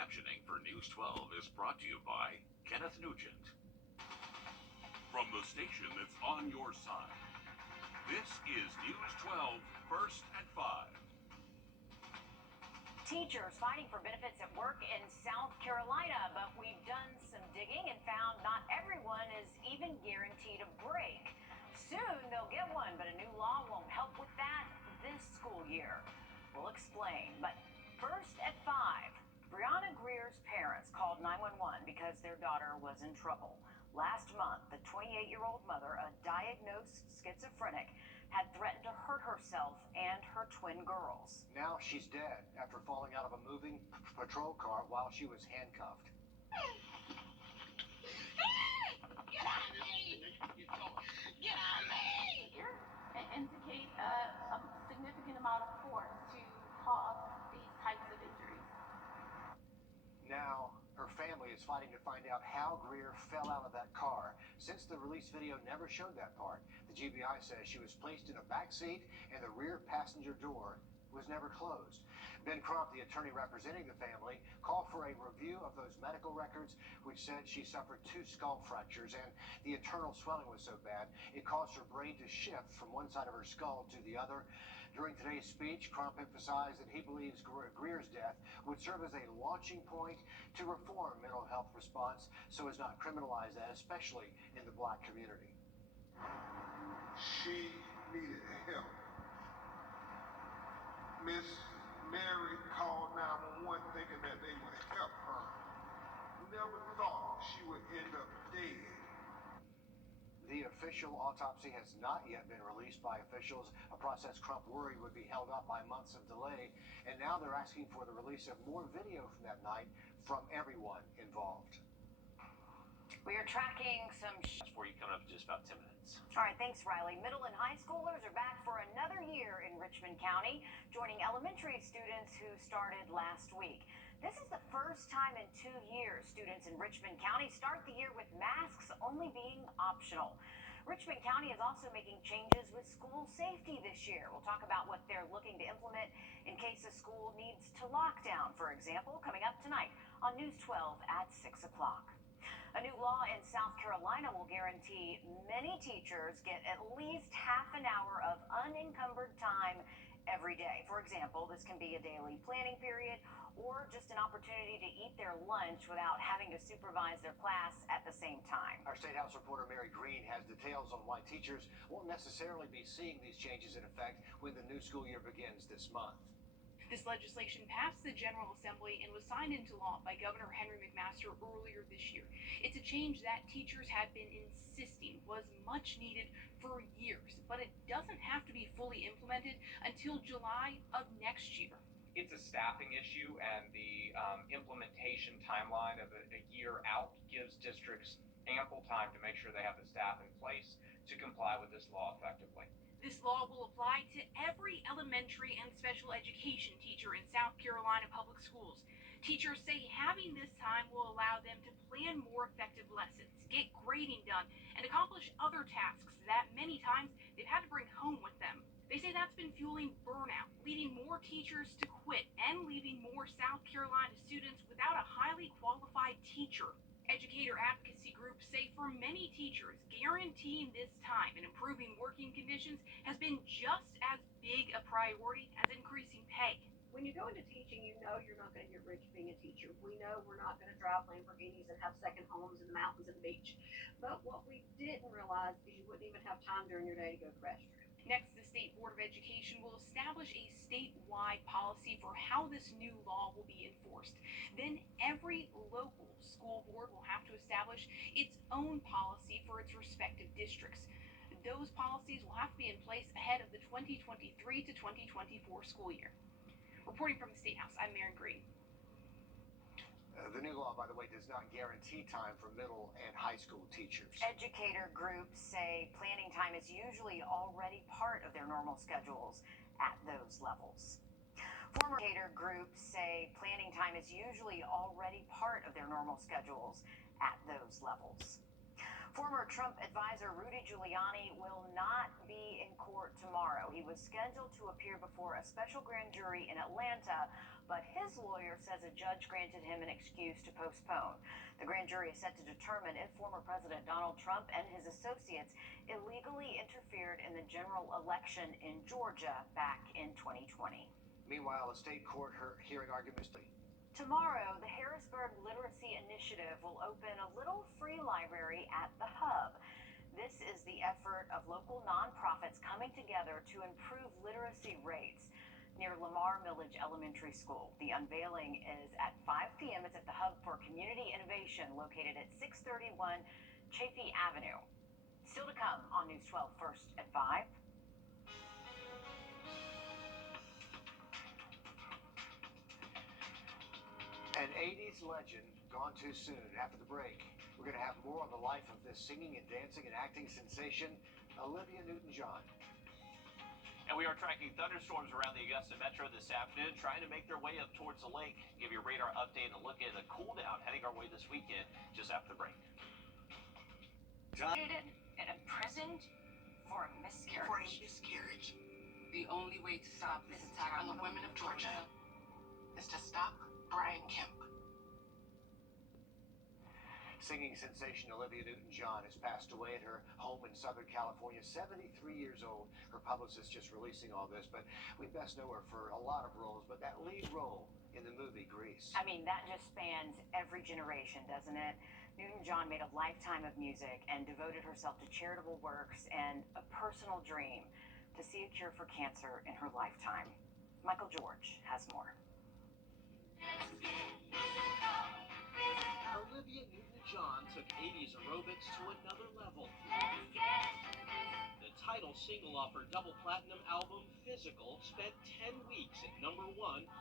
captioning for News 12 is brought to you by Kenneth Nugent. From the station that's on your side, this is News 12 First at 5. Teachers fighting for benefits at work in South Carolina, but we've done some digging and found not everyone is even guaranteed a break. Soon they'll get one, but a new law won't help with that this school year. We'll explain, but first at 5, Brianna Greer's parents called 911 because their daughter was in trouble. Last month, the 28-year-old mother, a diagnosed schizophrenic, had threatened to hurt herself and her twin girls. Now she's dead after falling out of a moving patrol car while she was handcuffed. Get out of me! Get out of me! Indicate a significant amount of force to cause these types of injuries. Now her family is fighting to find out how Greer fell out of that car. Since the release video never showed that part, the GBI says she was placed in a back seat and the rear passenger door was never closed. Ben Crump, the attorney representing the family, called for a review of those medical records, which said she suffered 2 skull fractures and the internal swelling was so bad it caused her brain to shift from one side of her skull to the other. During today's speech, Crump emphasized that he believes Greer's death would serve as a launching point to reform mental health response so as not criminalize that, especially in the Black community. She needed help. Miss Mary called 911 thinking that they would help her. Never thought she would end up dead. The official autopsy has not yet been released by officials, a process Crump worried would be held up by months of delay, and now they're asking for the release of more video from that night from everyone involved. We are tracking some for you coming up in just about 10 minutes. All right, thanks, Riley. Middle and high schoolers are back for another year in Richmond County, joining elementary students who started last week. This is the first time in 2 years students in Richmond County start the year with masks only being optional. Richmond County is also making changes with school safety this year. We'll talk about what they're looking to implement in case a school needs to lock down, for example, coming up tonight on News 12 at 6 o'clock. A new law in South Carolina will guarantee many teachers get at least half an hour of unencumbered time every day. For example, this can be a daily planning period or just an opportunity to eat their lunch without having to supervise their class at the same time. Our State House reporter Mary Green has details on why teachers won't necessarily be seeing these changes in effect when the new school year begins this month. This legislation passed the General Assembly and was signed into law by Governor Henry McMaster earlier this year. It's a change that teachers had been insisting was much needed for years, but it doesn't have to be fully implemented until July of next year. It's a staffing issue, and the implementation timeline of a year out gives districts ample time to make sure they have the staff in place to comply with this law effectively. This law will apply to every elementary and special education teacher in South Carolina public schools. Teachers say having this time will allow them to plan more effective lessons, get grading done, and accomplish other tasks that many times they've had to bring home with them. They say that's been fueling burnout, leading more teachers to quit, and leaving more South Carolina students without a highly qualified teacher. Educator advocacy groups say for many teachers, guaranteeing this time and improving working conditions has been just as big a priority as increasing pay. When you go into teaching, you know you're not going to get rich being a teacher. We know we're not going to drive Lamborghinis and have second homes in the mountains and the beach. But what we didn't realize is you wouldn't even have time during your day to go to the restroom. Next, the State Board of Education will establish a statewide policy for how this new law will be enforced. Then every local school board will have to establish its own policy for its respective districts. Those policies will have to be in place ahead of the 2023 to 2024 school year. Reporting from the State House, I'm Mary Green. The new law, by the way, does not guarantee time for middle and high school teachers. Educator groups say planning time is usually already part of their normal schedules at those levels. Former educator groups say planning time is usually already part of their normal schedules at those levels. Former Trump advisor Rudy Giuliani will not be in court tomorrow. He was scheduled to appear before a special grand jury in Atlanta, but his lawyer says a judge granted him an excuse to postpone. The grand jury is set to determine if former President Donald Trump and his associates illegally interfered in the general election in Georgia back in 2020. Meanwhile, a state court hearing arguments. Tomorrow, the Harrisburg Literacy Initiative will open a little free library at the Hub. This is the effort of local nonprofits coming together to improve literacy rates near Lamar Millage Elementary School. The unveiling is at 5 p.m. It's at the Hub for Community Innovation located at 631 Chafee Avenue. Still to come on News 12 first at 5. An 80s legend gone too soon. After the break, we're going to have more on the life of this singing and dancing and acting sensation, Olivia Newton-John. And we are tracking thunderstorms around the Augusta Metro this afternoon, trying to make their way up towards the lake. Give you a radar update and a look at a cool down heading our way this weekend, just after the break. And imprisoned for a miscarriage. The only way to stop this attack on the women of Georgia is to stop Brian Kemp. Singing sensation Olivia Newton-John has passed away at her home in Southern California, 73 years old. Her publicist just releasing all this, but we best know her for a lot of roles, but that lead role in the movie Grease. I mean, that just spans every generation, doesn't it? Newton-John made a lifetime of music and devoted herself to charitable works and a personal dream to see a cure for cancer in her lifetime. Michael George has more. Olivia Newton-John took 80s aerobics to another level. The title single off her double platinum album, Physical, spent 10 weeks at #1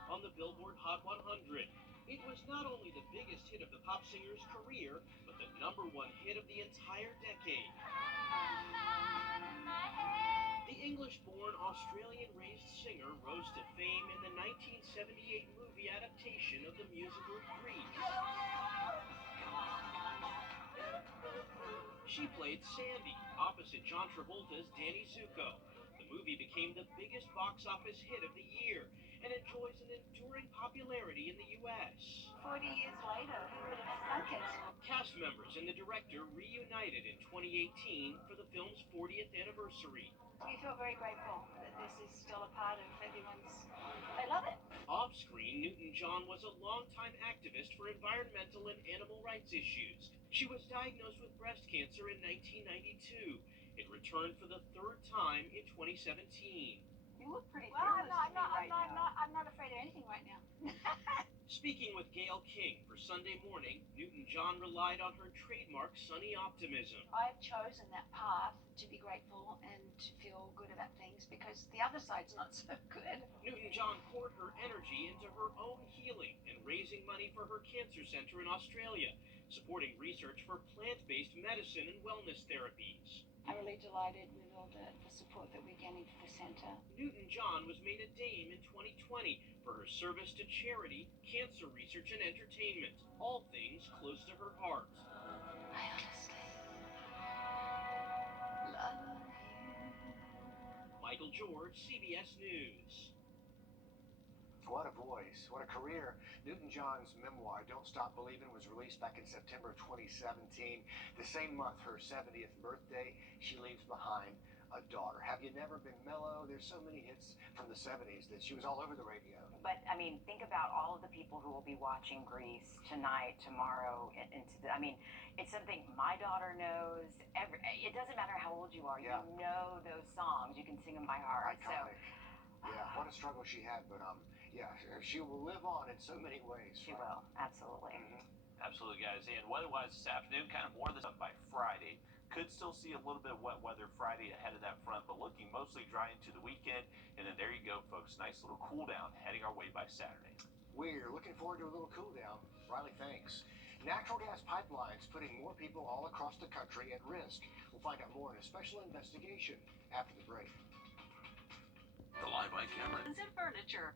on the Billboard Hot 100. It was not only the biggest hit of the pop singer's career, but the #1 hit of the entire decade. The English-born, Australian-raised singer rose to fame in the 1978 movie adaptation of the musical Grease. She played Sandy, opposite John Travolta's Danny Zuko. The movie became the biggest box office hit of the year and enjoys an enduring popularity in the U.S. 40 years later, who would have thunk it? Cast members and the director reunited in 2018 for the film's 40th anniversary. We feel very grateful that this is still a part of everyone's. They love it. Off-screen, Newton-John was a longtime activist for environmental and animal rights issues. She was diagnosed with breast cancer in 1992. It returned for the third time in 2017. You look pretty Well, fearless to me right now. I'm not afraid of anything right now. Speaking with Gail King for Sunday Morning, Newton-John relied on her trademark sunny optimism. I've chosen that path to be grateful and to feel good about things because the other side's not so good. Newton-John poured her energy into her own healing and raising money for her cancer center in Australia, supporting research for plant-based medicine and wellness therapies. I'm really delighted with all the support that we're getting for the center. Newton-John was made a dame in 2020 for her service to charity, cancer research, and entertainment, all things close to her heart. I honestly love you. Michael George, CBS News. What a voice, what a career. Newton-John's memoir, Don't Stop Believin', was released back in September of 2017. The same month, her 70th birthday, she leaves behind a daughter. Have You Never Been Mellow? There's so many hits from the 70s that she was all over the radio. But, I mean, think about all of the people who will be watching Grease tonight, tomorrow, it's something my daughter knows. It doesn't matter how old you are. Yeah. You know those songs. You can sing them by heart. Iconic. Yeah, what a struggle she had, but yeah, she will live on in so many ways. She will, absolutely. Mm-hmm. Absolutely, guys. And weather-wise this afternoon, kind of more this up by Friday. Could still see a little bit of wet weather Friday ahead of that front, but looking mostly dry into the weekend. And then there you go, folks. Nice little cool down heading our way by Saturday. We're looking forward to a little cool down. Riley, thanks. Natural gas pipelines putting more people all across the country at risk. We'll find out more in a special investigation after the break. The Live by Camera. And furniture.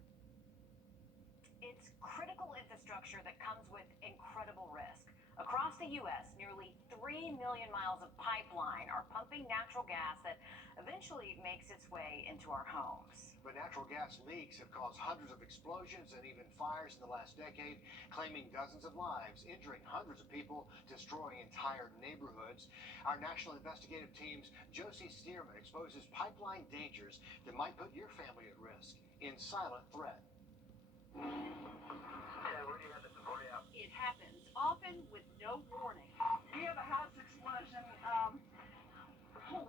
It's critical infrastructure that comes with incredible risk. Across the U.S., nearly 3 million miles of pipeline are pumping natural gas that eventually makes its way into our homes. But natural gas leaks have caused hundreds of explosions and even fires in the last decade, claiming dozens of lives, injuring hundreds of people, destroying entire neighborhoods. Our national investigative team's Josie Stearman exposes pipeline dangers that might put your family at risk in Silent Threat. It happens often with no warning. We have a house explosion. Holy.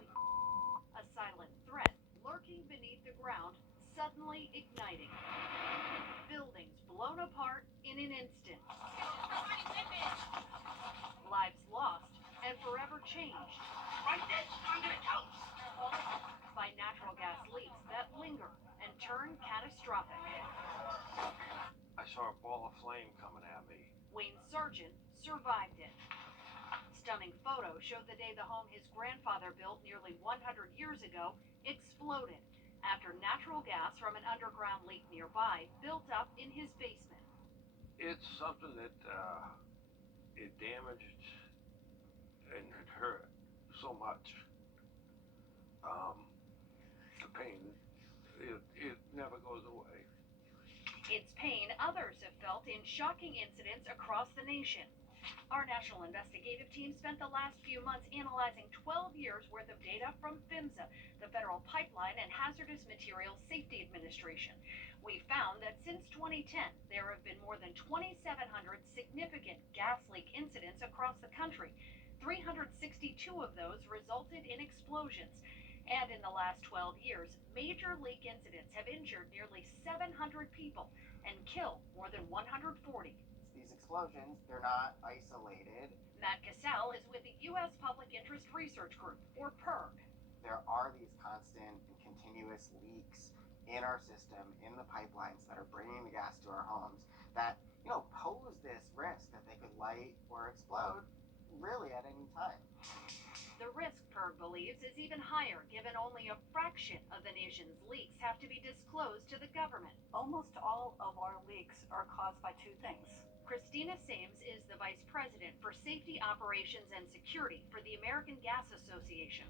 A silent threat lurking beneath the ground, suddenly igniting. Buildings blown apart in an instant. Lives lost and forever changed. Right there, under the couch. By natural gas leaks that linger and turn catastrophic. I saw a ball of flame coming at me. Wayne Sargent survived it. Stunning photos show the day the home his grandfather built nearly 100 years ago exploded after natural gas from an underground leak nearby built up in his basement. It's something that it damaged and it hurt so much. The pain, it never goes away. It's pain others have felt in shocking incidents across the nation. Our national investigative team spent the last few months analyzing 12 years worth of data from PHMSA, the Federal Pipeline and Hazardous Materials Safety Administration. We found that since 2010, there have been more than 2,700 significant gas leak incidents across the country. 362 of those resulted in explosions. And in the last 12 years, major leak incidents have injured nearly 700 people and killed more than 140. These explosions, they're not isolated. Matt Cassell is with the U.S. Public Interest Research Group, or PIRG. There are these constant and continuous leaks in our system, in the pipelines that are bringing the gas to our homes that, pose this risk that they could light or explode really at any time. The risk, PIRG believes, is even higher given only a fraction of the nation's leaks have to be disclosed to the government. Almost all of our leaks are caused by two things. Christina Sames is the Vice President for Safety Operations and Security for the American Gas Association.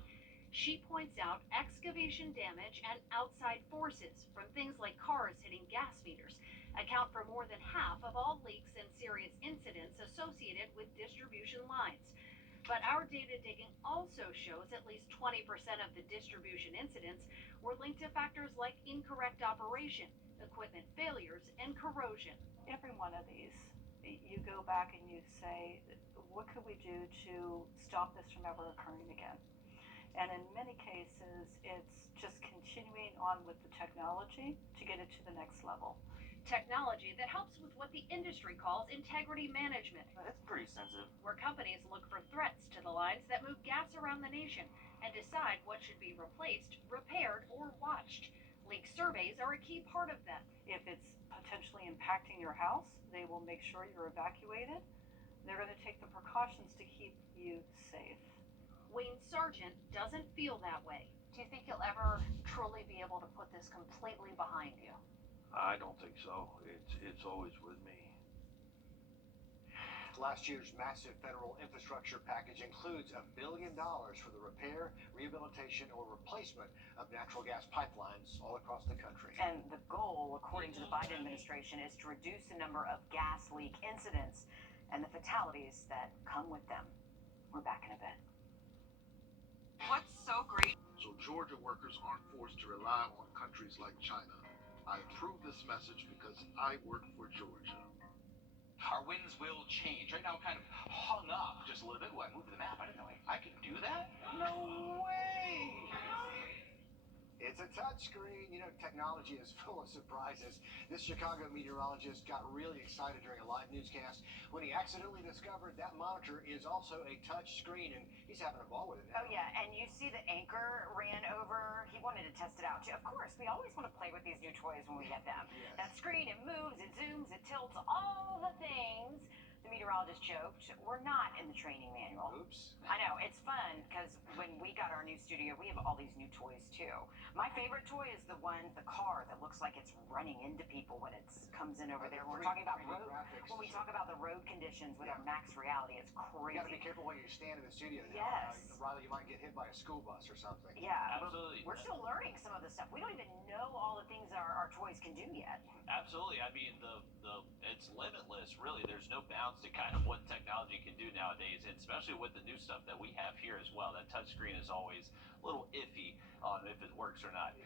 She points out excavation damage and outside forces from things like cars hitting gas meters account for more than half of all leaks and serious incidents associated with distribution lines. But our data digging also shows at least 20% of the distribution incidents were linked to factors like incorrect operation, equipment failures, and corrosion. Every one of these, you go back and you say, what could we do to stop this from ever occurring again? And in many cases, it's just continuing on with the technology to get it to the next level. Technology that helps with what the industry calls integrity management. That's pretty sensitive. Where companies look for threats to the lines that move gas around the nation and decide what should be replaced, repaired, or watched. Leak surveys are a key part of that. If it's potentially impacting your house, they will make sure you're evacuated. They're going to take the precautions to keep you safe. Wayne Sargent doesn't feel that way. Do you think you'll ever truly be able to put this completely behind you? I don't think so. It's always with me. Last year's massive federal infrastructure package includes $1 billion for the repair, rehabilitation, or replacement of natural gas pipelines all across the country. And the goal, according to the Biden administration, is to reduce the number of gas leak incidents and the fatalities that come with them. We're back in a bit. What's so great? So Georgia workers aren't forced to rely on countries like China. I approve this message because I work for Georgia. Our winds will change. Right now I'm kind of hung up just a little bit. Well, I moved the map. I didn't know I could do that. No way! It's a touchscreen. Technology is full of surprises. This Chicago meteorologist got really excited during a live newscast when he accidentally discovered that monitor is also a touch screen, and he's having a ball with it now. Oh, yeah, and you see the anchor ran over. He wanted to test it out, too. Of course, we always want to play with these new toys when we get them. Yes. That screen, it moves, it zooms, it tilts, all the things. The meteorologist joked, we're not in the training manual. Oops. I know, it's fun, because when we got our new studio, we have all these new toys, too. My favorite toy is the car that looks like it's running into people when it's coming comes in over there. We're 3D talking about road. graphics. When we talk about the road conditions with our Max Reality, it's crazy. You got to be careful when you stand in the studio now. Yes. Riley, you might get hit by a school bus or something. Yeah, Absolutely. we're still learning some of this stuff. We don't even know all the things that our toys can do yet. Absolutely. I mean, it's limitless, really. There's no bounds to kind of what technology can do nowadays, and especially with the new stuff that we have here as well. That touchscreen is always a little iffy on if it works or not.